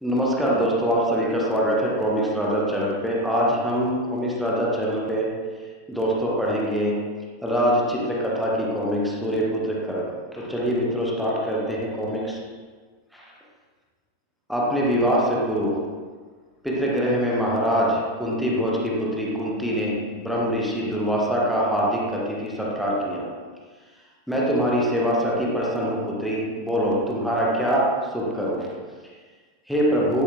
नमस्कार दोस्तों, आप सभी का स्वागत है कॉमिक्स राजा चैनल पे। आज हम कॉमिक्स राजा चैनल पे दोस्तों पढ़ेंगे राज चित्र कथा की कॉमिक्स सूर्यपुत्र कर्ण। तो चलिए मित्रों, स्टार्ट करते हैं कॉमिक्स। अपने विवाह से पूर्व पितृगृह में महाराज कुंती भोज की पुत्री कुंती ने ब्रह्म ऋषि दुर्वासा का हार्दिक अतिथि सत्कार किया। मैं तुम्हारी सेवा सती प्रसन्न हूँ पुत्री, बोलो तुम्हारा क्या शुभ करूँ। हे प्रभु,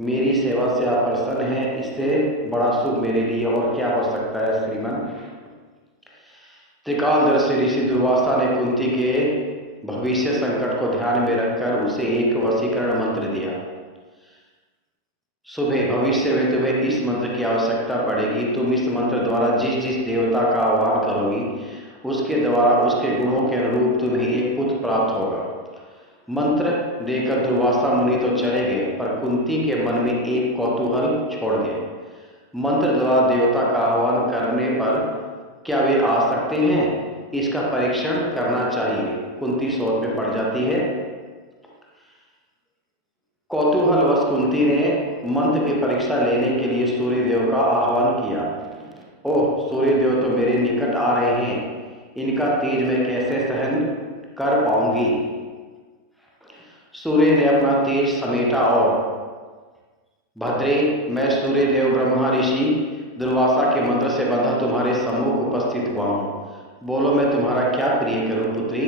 मेरी सेवा से आप प्रसन्न हैं, इससे बड़ा शुभ मेरे लिए और क्या हो सकता है श्रीमान। त्रिकालदर्शी ऋषि दुर्वासा ने कुंती के भविष्य संकट को ध्यान में रखकर उसे एक वशीकरण मंत्र दिया। सुबह भविष्य में तुम्हें इस मंत्र की आवश्यकता पड़ेगी। तुम इस मंत्र द्वारा जिस जिस देवता का आह्वान करोगी उसके द्वारा उसके गुणों के अनुरूप तुम्हें एक पुत्र प्राप्त होगा। मंत्र देकर दुर्वासा मुनि तो चले गए, पर कुंती के मन में एक कौतूहल छोड़ गए। मंत्र द्वारा देवता का आह्वान करने पर क्या वे आ सकते हैं, इसका परीक्षण करना चाहिए। कुंती सोच में पड़ जाती है। कौतूहलवश कुंती ने मंत्र की परीक्षा लेने के लिए सूर्यदेव का आह्वान किया। ओह सूर्यदेव तो मेरे निकट आ रहे हैं, इनका तेज मैं कैसे सहन कर पाऊंगी। सूर्य ने अपना तेज समेटा और भद्रे, मैं सूर्यदेव ब्रह्मा ऋषि दुर्वासा के मंत्र से बंधा तुम्हारे सम्मुख उपस्थित हुआ हूँ। बोलो मैं तुम्हारा क्या प्रिय करूँ पुत्री।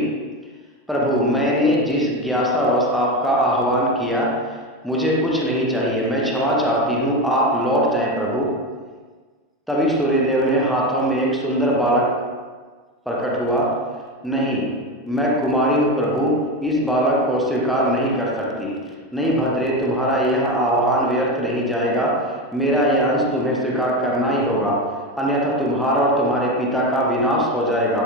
प्रभु, मैंने जिस जिज्ञासावश आपका आह्वान किया, मुझे कुछ नहीं चाहिए, मैं क्षमा चाहती हूँ, आप लौट जाएं प्रभु। तभी सूर्यदेव ने हाथों में एक सुंदर बालक प्रकट हुआ। नहीं, मैं कुमारी हूँ प्रभु, इस बालक को स्वीकार नहीं कर सकती। नहीं भद्रे, तुम्हारा यह आह्वान व्यर्थ नहीं जाएगा, मेरा यह अंश तुम्हें स्वीकार करना ही होगा, अन्यथा तुम्हारा और तुम्हारे पिता का विनाश हो जाएगा।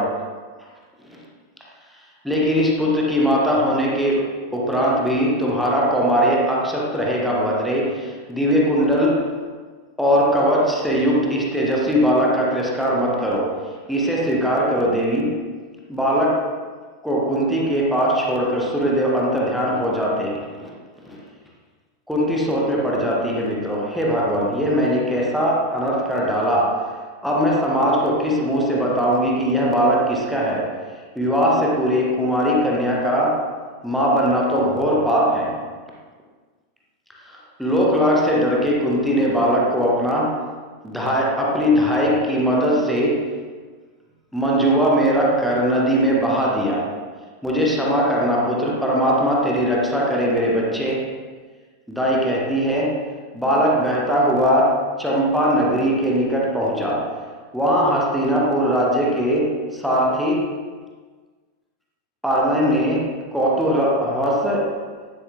लेकिन इस पुत्र की माता होने के उपरांत भी तुम्हारा कौमार्य अक्षत रहेगा भद्रे। दिव्य कुंडल और कवच से युक्त इस तेजस्वी बालक का तिरस्कार मत करो, इसे स्वीकार करो देवी। बालक को कुंती के पास छोड़कर सूर्यदेव अंतर्ध्यान हो जाते हैं। कुंती सोच में पड़ जाती है मित्रों। हे भगवान, यह मैंने कैसा अनर्थ कर डाला। अब मैं समाज को किस मुंह से बताऊंगी कि यह बालक किसका है। विवाह से पूरे कुमारी कन्या का मां बनना तो घोर पाप है। लोकलाज से डर के कुंती ने बालक को अपनी धाय की मदद से मंजुआ में रखकर नदी में बहा दिया। मुझे क्षमा करना पुत्र, परमात्मा तेरी रक्षा करे मेरे बच्चे। दाई कहती है। बालक बहता हुआ चंपा नगरी के निकट पहुंचा। वहां हस्तिनापुर राज्य के सारथी आर्यन ने कौतूहलवश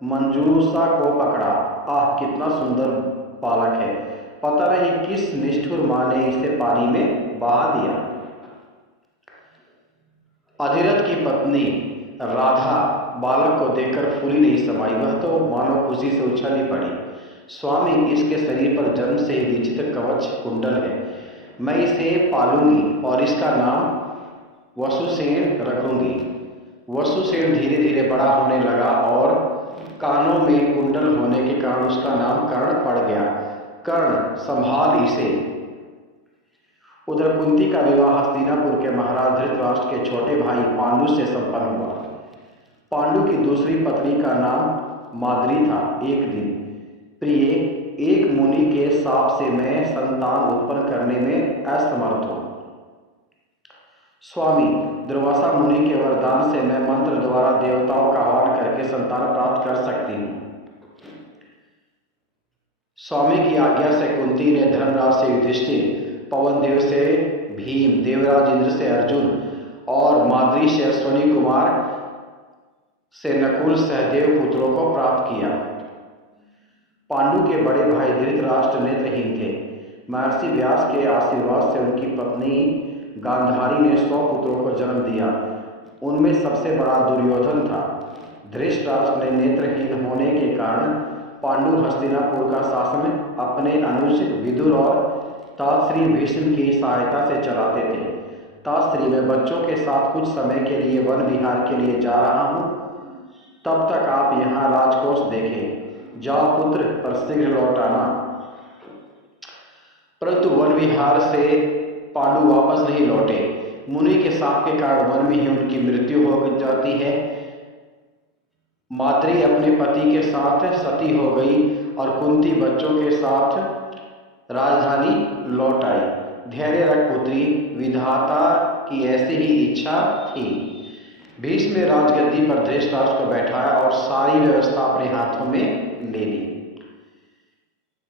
मंजूषा को पकड़ा। आह, कितना सुंदर बालक है, पता नहीं किस निष्ठुर मां ने इसे पानी में बहा दिया। अधिरथ की पत्नी राधा बालक को देखकर फूली नहीं समाई, वह तो मानो खुशी से उछली पड़ी। स्वामी, इसके शरीर पर जन्म से ही विचित्र कवच कुंडल है, मैं इसे पालूंगी और इसका नाम वसुसेन रखूंगी। वसुसेन धीरे धीरे बड़ा होने लगा और कानों में कुंडल होने के कारण उसका नाम कर्ण पड़ गया। कर्ण, संभाल इसे। उधर कुंती का विवाह हस्तिनापुर के महाराज धृतराष्ट्र के छोटे भाई पांडु से संपन्न हुआ। पांडु की दूसरी पत्नी का नाम माद्री था। एक दिन, प्रिय, एक मुनि के शाप से मैं संतान उत्पन्न करने में असमर्थ हूँ। स्वामी, दुर्वासा मुनि के वरदान से मैं मंत्र द्वारा देवताओं का आह्वान करके संतान प्राप्त कर सकती हूँ। स्वामी की आज्ञा से कुंती ने धर्मराज से युधिष्ठिर, पवन देव से भीम, देवराज इंद्र से अर्जुन और माद्री से अश्वनी कुमार से नकुल सहदेव पुत्रों को प्राप्त किया। पांडु के बड़े भाई धृतराष्ट्र नेत्रहीन थे। महर्षि व्यास के आशीर्वाद से उनकी पत्नी गांधारी ने 100 पुत्रों को जन्म दिया। उनमें सबसे बड़ा दुर्योधन था। धृतराष्ट्र ने नेत्रहीन होने के कारण पांडु हस्तिनापुर का शासन अपने अनुज विदुर और ताश्री भीष्म की सहायता से चलाते थे। ताश्री, मैं बच्चों के साथ कुछ समय के लिए वन विहार के लिए जा रहा हूँ, तब तक आप यहाँ राजकोष देखें। जाओ पुत्र, पर शीघ्र लौट आना। परंतु वन विहार से पांडु वापस नहीं लौटे। मुनि के शाप के कारण वन में ही उनकी मृत्यु हो जाती है। माद्री अपने पति के साथ सती हो गई और कुंती बच्चों के साथ राजधानी लौट आई। धैर्य रख पुत्री, विधाता की ऐसी ही इच्छा थी। भीष्म ने राजगद्दी पर धृतराष्ट्र को बैठाया और सारी व्यवस्था अपने हाथों में ले ली।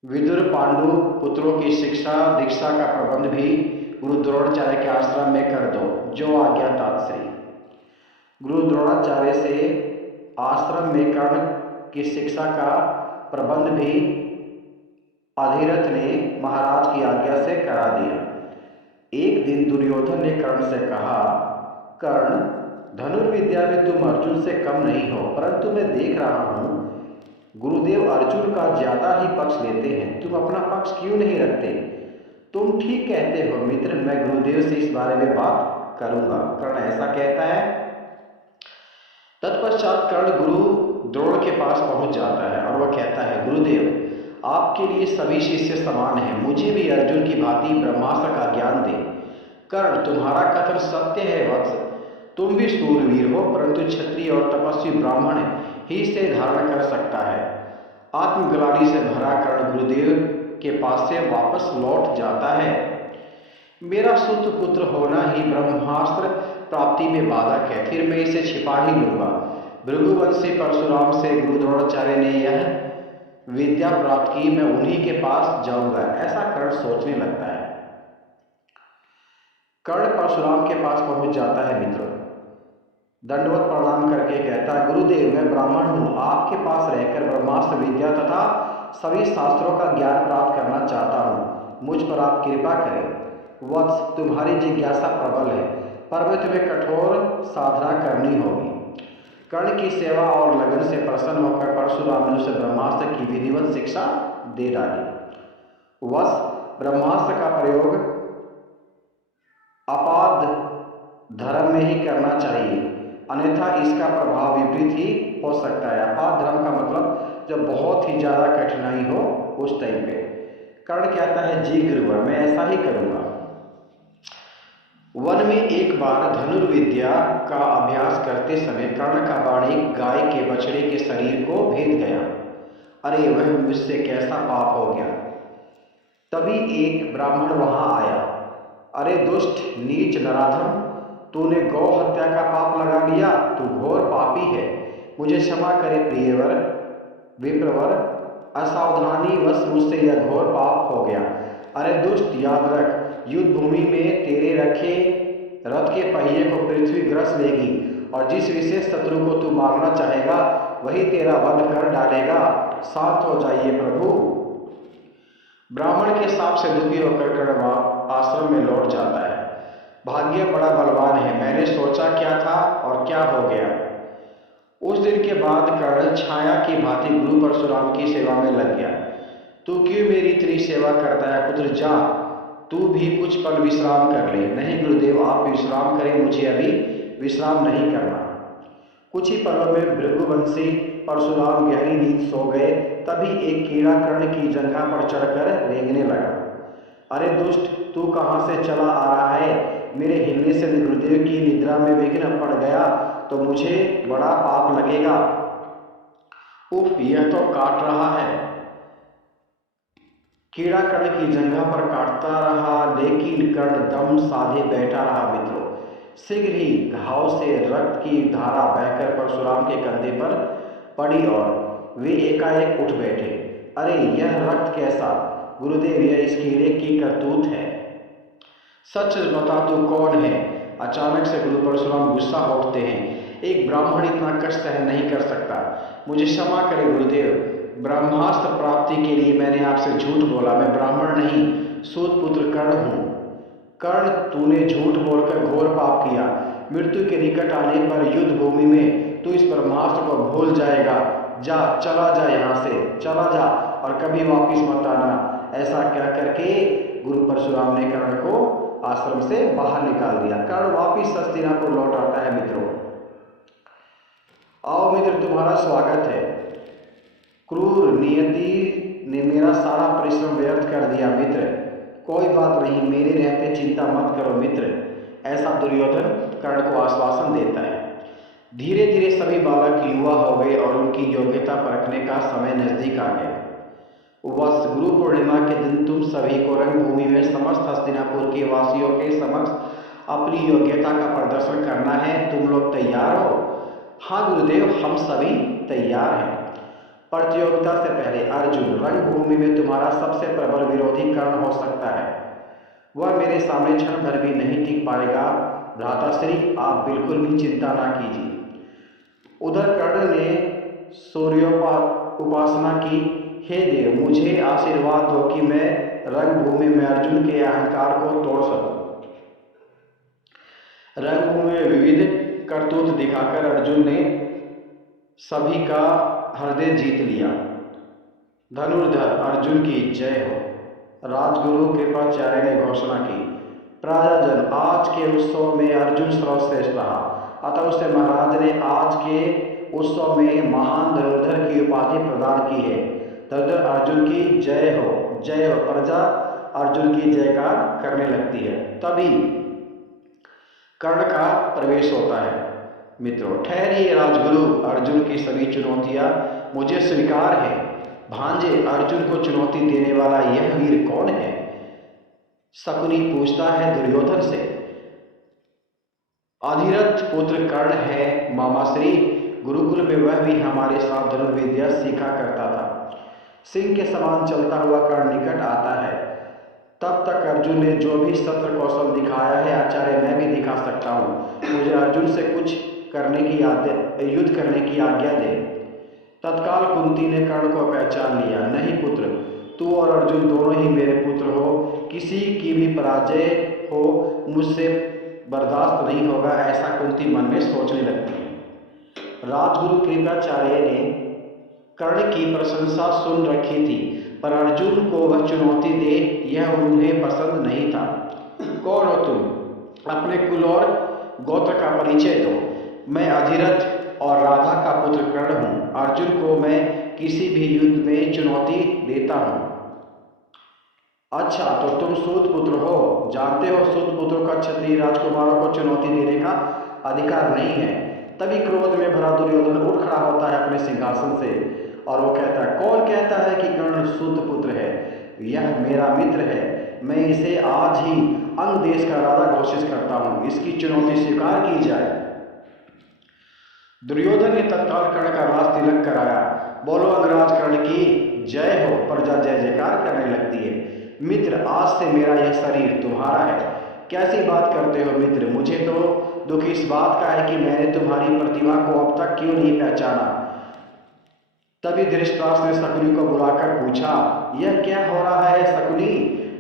विदुर पांडु पुत्रों की शिक्षा दीक्षा का प्रबंध भी गुरु द्रोणाचार्य के आश्रम में कर दो, जो आज्ञा तात श्री। गुरु द्रोणाचार्य से आश्रम में कर्ण की शिक्षा का प्रबंध भी अधिरथ ने महाराज की आज्ञा से करा दिया। एक दिन दुर्योधन ने कर्ण से कहा, कर्ण, धनुर्विद्या में तुम अर्जुन से कम नहीं हो, परंतु मैं देख रहा हूं गुरुदेव अर्जुन का ज्यादा ही पक्ष लेते हैं। तुम अपना पक्ष क्यों नहीं रखते? तुम ठीक कहते हो मित्र, मैं गुरुदेव से इस बारे में बात करूंगा। कर्ण ऐसा कहता है। तत्पश्चात कर्ण गुरु द्रोण के पास पहुंच जाता है और वह कहता है, गुरुदेव आपके लिए सभी शिष्य समान हैं, मुझे भी अर्जुन की भांति ब्रह्मास्त्र का ज्ञान दे। कर्ण, तुम्हारा कथन सत्य है वत्स, तुम भी शूरवीर हो, परंतु क्षत्रिय और तपस्वी ब्राह्मण ही से धारण कर सकता है। आत्मग्लानि से भरा कर्ण गुरुदेव के पास से वापस लौट जाता है। मेरा सुत पुत्र होना ही ब्रह्मास्त्र प्राप्ति में बाधक है, फिर मैं इसे छिपा ही लूंगा। भृगुवंशी परशुराम से गुरु द्रोणाचार्य ने यह विद्या प्राप्त की, मैं उन्हीं के पास जाऊंगा, ऐसा कर्ण सोचने लगता है। कर्ण परशुराम के पास पहुंच जाता है मित्रों, दंडवत प्रणाम करके कहता है, गुरुदेव मैं ब्राह्मण हूँ, आपके पास रहकर ब्रह्मास्त्र विद्या तथा सभी शास्त्रों का ज्ञान प्राप्त करना चाहता हूँ, मुझ पर आप कृपा करें। वत्स, तुम्हारी जिज्ञासा प्रबल है, पर मैं तुम्हें कठोर साधना करनी होगी। कर्ण की सेवा और लगन से प्रसन्न होकर परशुराम ने उसे ब्रह्मास्त्र की विधिवत शिक्षा दे डाली। वत्स, ब्रह्मास्त्र का प्रयोग अपाद धर्म में ही करना चाहिए, अन्यथा इसका प्रभाव विपरीत ही हो सकता है। अपाद धर्म का मतलब जब बहुत ही ज्यादा कठिनाई हो उस टाइम पे। कर्ण कहता है, जी गुरुवर, मैं ऐसा ही करूंगा। वन में एक बार धनुर्विद्या का अभ्यास करते समय कर्ण का बाण एक गाय के बछड़े के शरीर को भेद गया। अरे वह मुझसे कैसा पाप हो गया। तभी एक ब्राह्मण वहां आया। अरे दुष्ट नीच नराधम, तूने गौ हत्या का पाप लगा लिया, तू घोर पापी है, मुझे क्षमा करे प्रियवर विप्रवर, असावधानी वश मुझसे यह घोर पाप हो गया। अरे दुष्ट, याद रख, युद्ध भूमि में तेरे रखे रथ के पहिए को पृथ्वी ग्रस लेगी और जिस विशेष शत्रु को तू मारना चाहेगा वही तेरा वध कर डालेगा। शांत हो जाइए प्रभु। ब्राह्मण के शाप से दुखी होकर कर्ण आश्रम में लौट जाता है। भाग्य बड़ा बलवान है, मैंने सोचा क्या था और क्या हो गया। उस दिन के बाद कर्ण छाया की भांति गुरु परशुराम की सेवा में लग गया। तू क्यों मेरी इतनी सेवा करता है पुत्र, जा तू भी कुछ पल विश्राम कर ले। नहीं गुरुदेव, आप विश्राम करें, मुझे अभी विश्राम नहीं करना। कुछ ही पलों में भृगुवंशी परशुराम गहरी नींद सो गए। तभी एक कीड़ा कर्ण की जंघा पर चढ़कर रेंगने लगा। अरे दुष्ट, तू कहाँ से चला आ रहा है? मेरे हिलने से गुरुदेव की निद्रा में विघ्न पड़ गया तो मुझे बड़ा पाप लगेगा। उफ, यह तो काट रहा है। कीड़ा कर्ण की जंघा पर काटता रहा, लेकिन कर्ण दम साधे बैठा रहा मित्रों। शीघ्र ही घाव से रक्त की धारा बहकर परशुराम के कंधे पर पड़ी और वे एकाएक उठ बैठे। अरे यह रक्त कैसा? गुरुदेव, यह इस कीड़े की करतूत है। सच बता, तू कौन है? अचानक से गुरु परशुराम गुस्सा हो उठते हैं। एक ब्राह्मण इतना कष्ट सहन नहीं कर सकता, मुझे क्षमा करें गुरुदेव। ब्रह्मास्त्र प्राप्ति के लिए मैंने आपसे झूठ बोला, मैं ब्राह्मण नहीं, सूत पुत्र कर्ण हूँ। कर्ण, तूने झूठ बोलकर घोर पाप किया। मृत्यु के निकट आने पर युद्ध भूमि में तू इस ब्रह्मास्त्र को भूल जाएगा। जा, चला जा, यहाँ से चला जा और कभी वापिस मत आना। ऐसा कह करके गुरु परशुराम ने कर्ण को आश्रम से बाहर निकाल दिया। कर्ण वापिस हस्तिनापुर लौट आता है मित्रों। आओ मित्र, तुम्हारा स्वागत है। क्रूर नियति ने मेरा सारा परिश्रम व्यर्थ कर दिया मित्र। कोई बात नहीं, मेरे रहते चिंता मत करो मित्र, ऐसा दुर्योधन कर्ण को आश्वासन देता है। धीरे धीरे सभी बालक युवा हो गए और उनकी योग्यता परखने का समय नजदीक आ गया। वह गुरु पूर्णिमा के दिन तुम सभी को रंगभूमि में समस्त हस्तिनापुर के वासियों के समक्ष अपनी योग्यता का प्रदर्शन करना है। तुम लोग तैयार हो? हाँ गुरुदेव, हम सभी तैयार हैं। प्रतियोगिता से पहले अर्जुन, रंगभूमि में तुम्हारा सबसे प्रबल विरोधी कर्ण हो सकता है। वह मेरे सामने क्षण भर भी नहीं टिक पाएगा। भ्राताश्री, आप बिल्कुल भी चिंता ना कीजिए। उधर कर्ण ने सूर्योपासना की। हे देव, मुझे आशीर्वाद दो कि मैं रंगभूमि में अर्जुन के अहंकार को तोड़ सकूं। रंगभूमि में विविध करतूत दिखाकर अर्जुन ने सभी का हृदय जीत लिया। धनुर्धर अर्जुन की जय हो। राजगुरु कृपाचार्य ने घोषणा की, प्रजाजन, आज के उत्सव में अर्जुन सर्वश्रेष्ठ रहा, अतः उसे महाराज ने आज के उत्सव में महान धनुर्धर की उपाधि प्रदान की है। धनुर्धर अर्जुन की जय हो, जय हो। प्रजा अर्जुन की जयकार करने लगती है। तभी कर्ण का प्रवेश होता है। मित्रों, ठहरिए राजगुरु, अर्जुन की सभी चुनौतियां मुझे स्वीकार है। भांजे, अर्जुन को चुनौती देने वाला यह वीर कौन है? शकुनी पूछता है दुर्योधन से। अधिरथ पुत्र कर्ण है मामाश्री, गुरुकुल में वह भी हमारे साथ धनुर्विद्या सीखा करता था। सिंह के समान चलता हुआ कर्ण निकट आता है। तब तक अर्जुन ने जो भी शस्त्र कौशल दिखाया है आचार्य, मैं भी दिखा सकता हूँ। मुझे अर्जुन से कुछ करने की युद्ध करने की आज्ञा दे। तत्काल कुंती ने कर्ण को पहचान लिया। नहीं पुत्र, तू और अर्जुन दोनों ही मेरे पुत्र हो। किसी की भी पराजय हो मुझसे बर्दाश्त नहीं होगा, ऐसा कुंती मन में सोचने लगती है। राजगुरु कृपाचार्य ने कर्ण की प्रशंसा सुन रखी थी, पर अर्जुन को वह चुनौती दे यह उन्हें पसंद नहीं था। कौन हो तुम? अपने कुल और गोत्र का परिचय दो। मैं अधिरथ और राधा का पुत्र कर्ण हूँ। अर्जुन को मैं किसी भी युद्ध में चुनौती देता हूँ। अच्छा, तो तुम सूत पुत्र हो। जानते हो, सूत पुत्रों का क्षत्रिय राजकुमारों को चुनौती देने का अधिकार नहीं है। तभी क्रोध में भरा दुर्योधन उठ खड़ा होता है अपने सिंहासन से और वो कहता है, कौन कहता है कि कर्ण सूत पुत्र है? यह मेरा मित्र है। मैं इसे आज ही अंग देश का राजा घोषित करता हूँ। इसकी चुनौती स्वीकार की जाए। दुर्योधन ने तत्काल कर्ण का राज तिलक कराया। बोलो अंगराज कर्ण की जय हो। प्रजा जय जयकार करने लगती है। मित्र, आज से मेरा यह शरीर तुम्हारा है। कैसी बात करते हो मित्र? मुझे तो दुख इस बात का है कि मैंने तुम्हारी प्रतिभा को अब तक क्यों नहीं पहचाना। तभी धृतराष्ट्र ने शकुनी को बुलाकर पूछा, यह क्या हो रहा है शकुनी?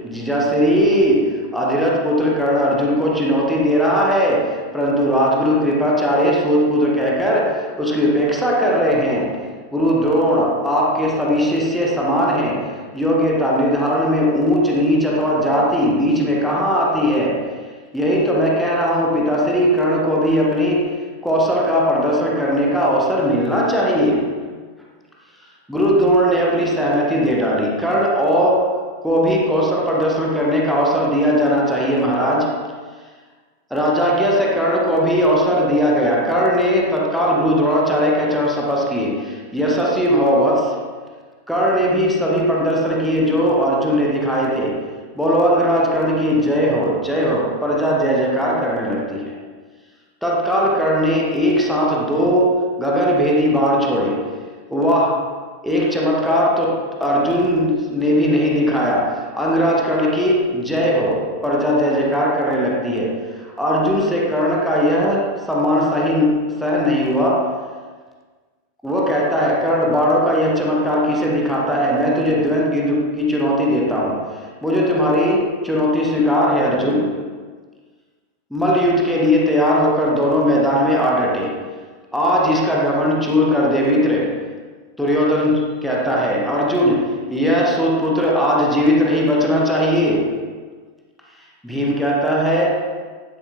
जीजाश्री, अधिरथ पुत्र कर्ण अर्जुन को चुनौती दे रहा है, परंतु राजगुरु कृपाचार्य सूत पुत्र कहकर उसकी उपेक्षा कर रहे हैं। गुरु द्रोण आपके सभी शिष्य समान हैं। योग्यता निर्धारण में ऊंच नीच अथवा जाति बीच में कहाँ आती है? यही तो मैं कह रहा हूँ पिताश्री, कर्ण को भी अपनी कौशल का प्रदर्शन करने का अवसर मिलना चाहिए। गुरु द्रोण ने अपनी सहमति दे डाली। कर्ण और को भी कौशल प्रदर्शन करने का अवसर दिया जाना चाहिए महाराज। राजाज्ञा से कर्ण को भी अवसर दिया गया। कर्ण ने तत्काल गुरु द्रोणाचार्य के चरण स्पर्श किए। यशस्वी भव वत्स। कर्ण ने भी सभी प्रदर्शन किए जो अर्जुन ने दिखाए थे। बोलो अंगराज कर्ण की जय हो, जय हो। प्रजा जय जयकार करने लगती है। तत्काल कर्ण ने एक साथ 2 गगनभेदी बाण छोड़े। वाह, एक चमत्कार तो अर्जुन ने भी नहीं दिखाया। अंगराज कर्ण की जय हो। प्रजा जय जयकार करने लगती है। अर्जुन से कर्ण का यह सम्मान सहन नहीं हुआ। वो कहता है, कर्ण, बाणों का यह चमत्कार किसे दिखाता है? मैं तुझे द्वंद्व युद्ध की चुनौती देता हूँ। मुझे तुम्हारी चुनौती स्वीकार है अर्जुन। मल्ल युद्ध के लिए तैयार होकर दोनों मैदान में आ डटे। आज इसका घमंड चूर कर दे मित्र। दुर्योधन कहता है, अर्जुन, यह सूतपुत्र आज जीवित नहीं बचना चाहिए। भीम कहता है,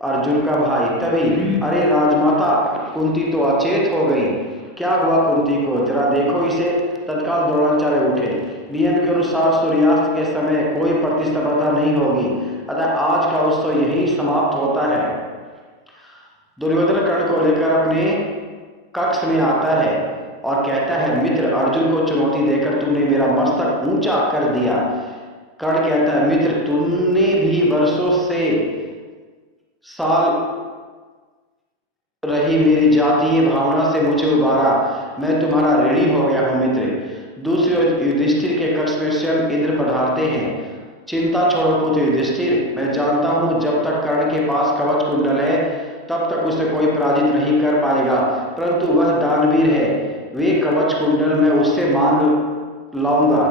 अर्जुन का भाई। तभी, अरे राजमाता, कुंती तो अचेत हो गई। क्या हुआ कुंती को? जरा देखो इसे। तत्काल द्रोणाचार्य उठे। नियम के अनुसार सूर्यास्त के समय कोई प्रतिस्पर्धा नहीं होगी, अतः आज का उत्सव यही समाप्त होता है। दुर्योधन कर्ण को लेकर अपने कक्ष में आता है और कहता है, मित्र अर्जुन को चुनौती देकर तुमने मेरा मस्तक ऊंचा कर दिया। कर्ण कहता है, मित्र तुमने भी वर्षों से साल रही मेरी जातीय भावना से मुझे उबारा, मैं तुम्हारा ऋणी हो गया हूं मित्र। दूसरी ओर युधिष्ठिर के कक्ष में स्वयं इंद्र पधारते हैं। चिंता छोड़ो पुत्र युधिष्ठिर, मैं जानता हूं जब तक कर्ण के पास कवच कुंडल है तब तक उसे कोई पराजित नहीं कर पाएगा, परंतु वह दानवीर है, वे कवच कुंडल मैं उससे मांग लाऊंगा।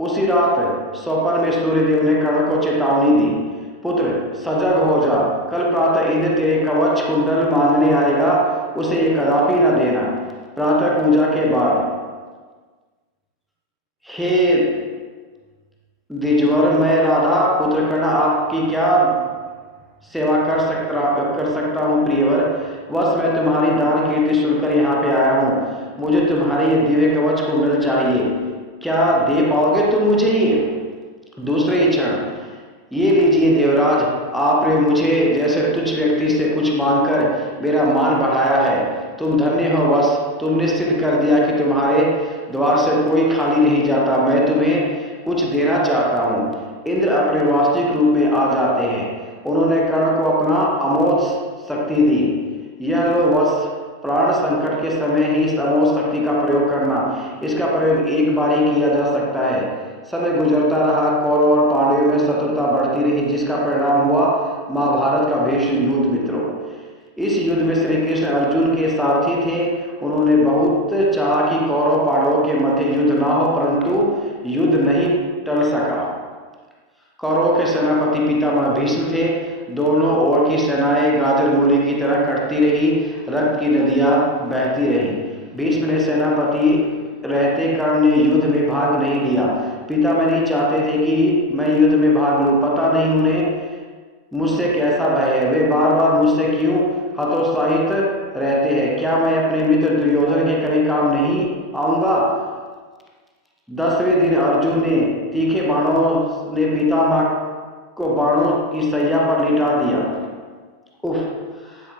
उसी रात स्वप्न में सूर्यदेव ने कर्ण को चेतावनी दी, पुत्र सजग हो जा, कल प्रातः इंद्र तेरे कवच कुंडल मांगने आएगा, उसे ये कदापि न देना। प्रातः पूजा के बाद, हे द्विजवर, मैं राधा पुत्र कर्ण आपकी क्या सेवा कर सकता हूँ प्रियवर। बस मैं तुम्हारी दान कीर्ति सुनकर यहाँ पे आया हूँ, मुझे तुम्हारे ये दिव्य कवच कुंडल चाहिए, क्या दे पाओगे तुम मुझे ये? दूसरे क्षण, ये लीजिए देवराज, आपने मुझे जैसे तुच्छ व्यक्ति से कुछ मांगकर मेरा मान बढ़ाया है, तुम धन्य हो। बस तुमने सिद्ध कर दिया कि तुम्हारे द्वार से कोई खाली नहीं जाता, मैं तुम्हें कुछ देना चाहता हूँ। इंद्र अपने वास्तविक रूप में आ जाते हैं। उन्होंने कर्ण को अपना अमोघ शक्ति दी। यह लो बस, प्राण संकट के समय ही इस अमोघ शक्ति का प्रयोग करना, इसका प्रयोग एक बार ही किया जा सकता है। समय गुजरता रहा, कौरव और पांडवों में शत्रुता बढ़ती रही, जिसका परिणाम हुआ महाभारत का भीषण युद्ध। मित्रों, इस युद्ध में श्री कृष्ण अर्जुन के सारथी थे। उन्होंने बहुत चाहा कि कौरव पांडवों के मध्य युद्ध ना हो, परंतु युद्ध नहीं टल सका। कौरवों के सेनापति पितामह भीष्म थे। दोनों ओर की सेनाएं गाजर मूली की तरह कटती रही, रक्त की नदियां बहती रही। भीष्म ने सेनापति रहते कर्ण ने युद्ध में भाग नहीं लिया। पितामह नहीं चाहते थे कि मैं युद्ध में भाग लूं। पता नहीं उन्हें मुझसे कैसा भय है, वे बार बार मुझसे क्यों हतोत्साहित रहते हैं। क्या मैं अपने मित्र दुर्योधन के कभी काम नहीं आऊंगा? 10वें दिन अर्जुन ने तीखे बाणों ने पितामह को बाणों की सैया पर लिटा दिया। उफ!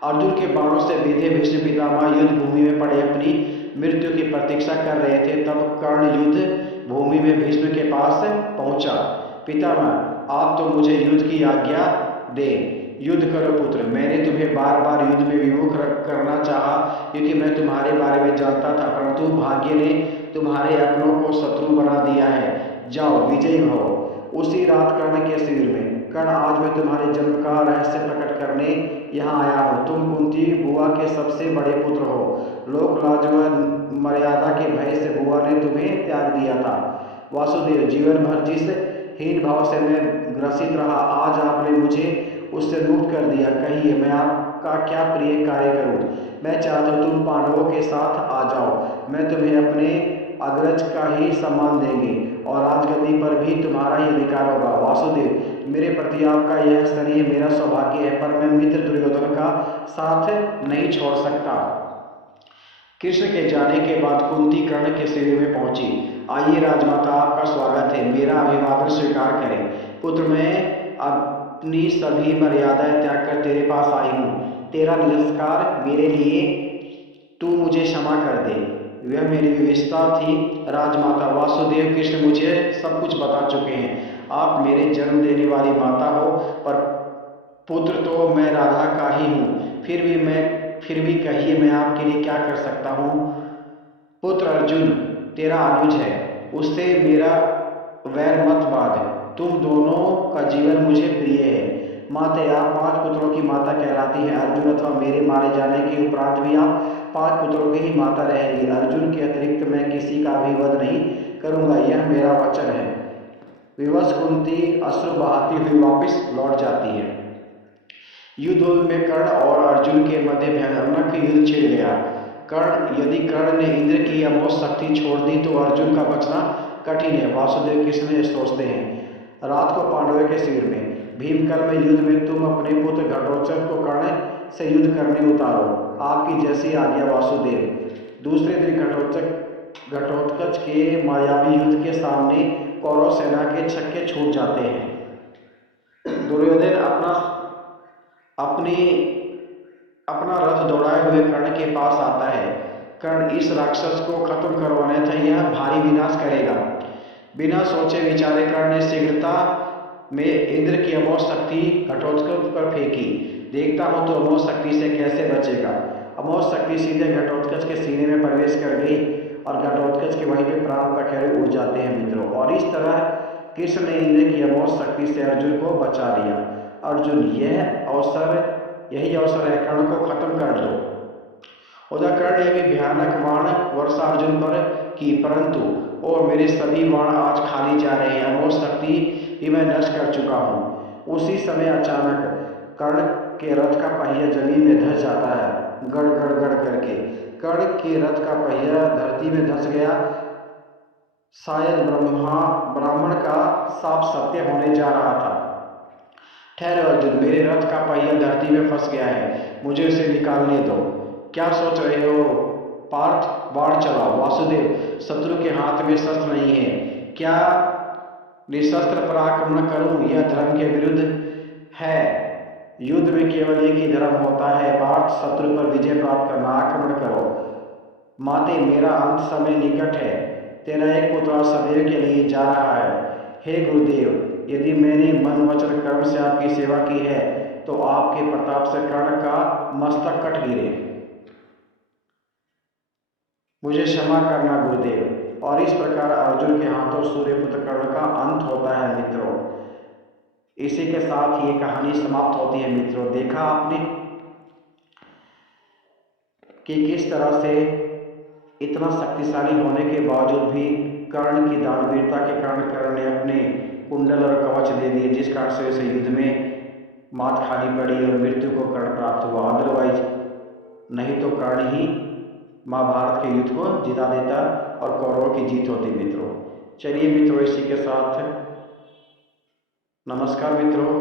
अर्जुन के बाणों से बीधे भीष्म पितामह युद्ध भूमि में पड़े अपनी मृत्यु की प्रतीक्षा कर रहे थे। तब कर्ण युद्ध भूमि में भीष्म के पास पहुंचा। पितामह, आप तो मुझे युद्ध की आज्ञा दे, युद्ध करो पुत्र। मैंने तुम्हें बार बार युद्ध में विमुख करना चाहा, क्योंकि मैं तुम्हारे बारे में जानता था, परंतु भाग्य ने तुम्हारे अपनों को शत्रु बना दिया है। जाओ, विजयी भव। उसी रात कर्ण के शिविर में, कर्ण आज मैं तुम्हारे जन्म का रहस्य प्रकट करने यहाँ आया हूँ। तुम कुंती बुआ के सबसे बड़े पुत्र हो। लोक लाज व मर्यादा के भय से बुआ ने तुम्हें त्याग दिया था। वासुदेव, जीवन भर जिस हीन भाव से मैं ग्रसित रहा, आज आपने मुझे उससे मुक्त कर दिया। कहिए, मैं आपका क्या प्रिय कार्य करूं? मैं चाहता हूं तुम पांडवों के साथ आ जाओ। मैं तुम्हें अपने अग्रज का ही सम्मान देंगे और राजगद्दी पर भी तुम्हारा ही अधिकार होगा। वासुदेव, मेरे प्रति आपका यह स्नेह मेरा सौभाग्य है, पर मैं मित्र दुर्योधन का साथ नहीं छोड़ सकता। कृष्ण के जाने के बाद कुंती कर्ण के शिविर में पहुंची। आइए राजमाता, आपका स्वागत है, मेरा अभिवादन स्वीकार करें। पुत्र, मैं अपनी सभी मर्यादाएं त्याग कर तेरे पास आई हूँ। तेरा तिरस्कार मेरे लिए, तू मुझे क्षमा कर दे, वह मेरी विवशता थी। राजमाता, वासुदेव कृष्ण मुझे सब कुछ बता चुके हैं। आप मेरे जन्म देने वाली माता हो, पर पुत्र तो मैं राधा का ही हूँ। फिर भी कहिए, मैं आपके लिए क्या कर सकता हूँ? पुत्र अर्जुन तेरा अनुज है, उससे मेरा वैर मत बांध। तुम दोनों का जीवन मुझे प्रिय है। माते, आप 5 पुत्रों की माता कहलाती हैं। अर्जुन अथवा मेरे मारे जाने के उपरांत भी आप 5 पुत्रों की ही माता रहेगी। अर्जुन के अतिरिक्त मैं किसी का भी वध नहीं करूंगा, यह मेरा वचन है। विवश कुंती अश्रु बहाती हुई वापस लौट जाती है। युद्ध में कर्ण और अर्जुन के मध्य भयानक युद्ध छिड़ गया। यदि कर्ण ने इंद्र की अमोघ शक्ति छोड़ दी तो अर्जुन का बचना कठिन है। वासुदेव कृष्ण सोचते हैं। रात को पांडवों के शिविर में, भीमकल में युद्ध में तुम अपने पुत्र घटोत्कच को कर्ण से युद्ध करने उतारो। आपकी जैसी आज्ञा वासुदेव। दूसरे दिन घटोत्कच घटोत्कच के मायावी युद्ध के सामने कौरव सेना के छक्के छूट जाते हैं। दुर्योधन अपना रथ दौड़ाए हुए कर्ण के पास आता है। कर्ण इस राक्षस को खत्म करवाने था, यह भारी विनाश करेगा। बिना सोचे विचारे कर्ण ने शीघ्रता में इंद्र की अमोघ शक्ति घटोत्कच पर फेंकी। देखता हूं तो अमोघ शक्ति से कैसे बचेगा। अमोघ शक्ति सीधे घटोत्कच के सीने में प्रवेश कर गई और घटोत्कच के वहीं पे प्राण पखेरु उड़ जाते हैं मित्रों। और इस तरह कृष्ण ने इंद्र की अमोघ शक्ति से अर्जुन को बचा लिया। अर्जुन, यही अवसर है, कर्ण को खत्म कर दो। उधर कर्ण ने भी भयानक बाण वर्षा अर्जुन पर की, परंतु और मेरे सभी बाण आज खाली जा रहे हैं। अमोघ शक्ति भी मैं नष्ट कर चुका हूँ। उसी समय अचानक कर्ण के रथ का पहिया जमीन में धंस जाता है, गड़ गड़ गड़ करके। कर्ण के रथ का पहिया धरती में धंस गया। शायद ब्राह्मण का शाप सत्य होने जा रहा था। ठहरो अर्जुन, मेरे रथ का पहिया धरती में फंस गया है, मुझे उसे निकालने दो। क्या सोच रहे हो पार्थ, बाण चलाओ। वासुदेव, शत्रु के हाथ में शस्त्र नहीं है, क्या निशस्त्र पर आक्रमण करूं? यह धर्म के विरुद्ध है। युद्ध में केवल एक ही धर्म होता है पार्थ, शत्रु पर विजय प्राप्त करना। आक्रमण करो। माते, मेरा अंत समय निकट है, तेरा एक पुत्र सदैव के लिए जा रहा है। हे गुरुदेव, यदि मैंने मन वचन कर्म से आपकी सेवा की है तो आपके प्रताप से कर्ण का मस्तक कट गिरे। मुझे क्षमा करना गुरुदेव। और इस प्रकार अर्जुन के हाथों सूर्यपुत्र कर्ण का अंत होता है मित्रों। इसी के साथ ये कहानी समाप्त होती है मित्रों। देखा आपने कि किस तरह से इतना शक्तिशाली होने के बावजूद भी कर्ण की दानवीरता के कारण कर्ण ने अपने कुंडल और कवच दे दिए, जिस कारण से उसे युद्ध में मात खानी पड़ी और मृत्यु को कर्ण प्राप्त हुआ। अदरवाइज नहीं तो कर्ण ही महाभारत के युद्ध को जिता देता और कौरवों की जीत होती मित्रों। चलिए मित्रों, इसी के साथ नमस्कार मित्रों।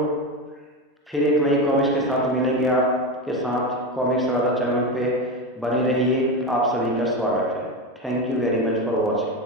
फिर एक नई कॉमिक्स के साथ मिलेंगे आपके साथ। कॉमिक्स राजा चैनल पे बने रहिए। आप सभी का स्वागत है। Thank you very much for watching.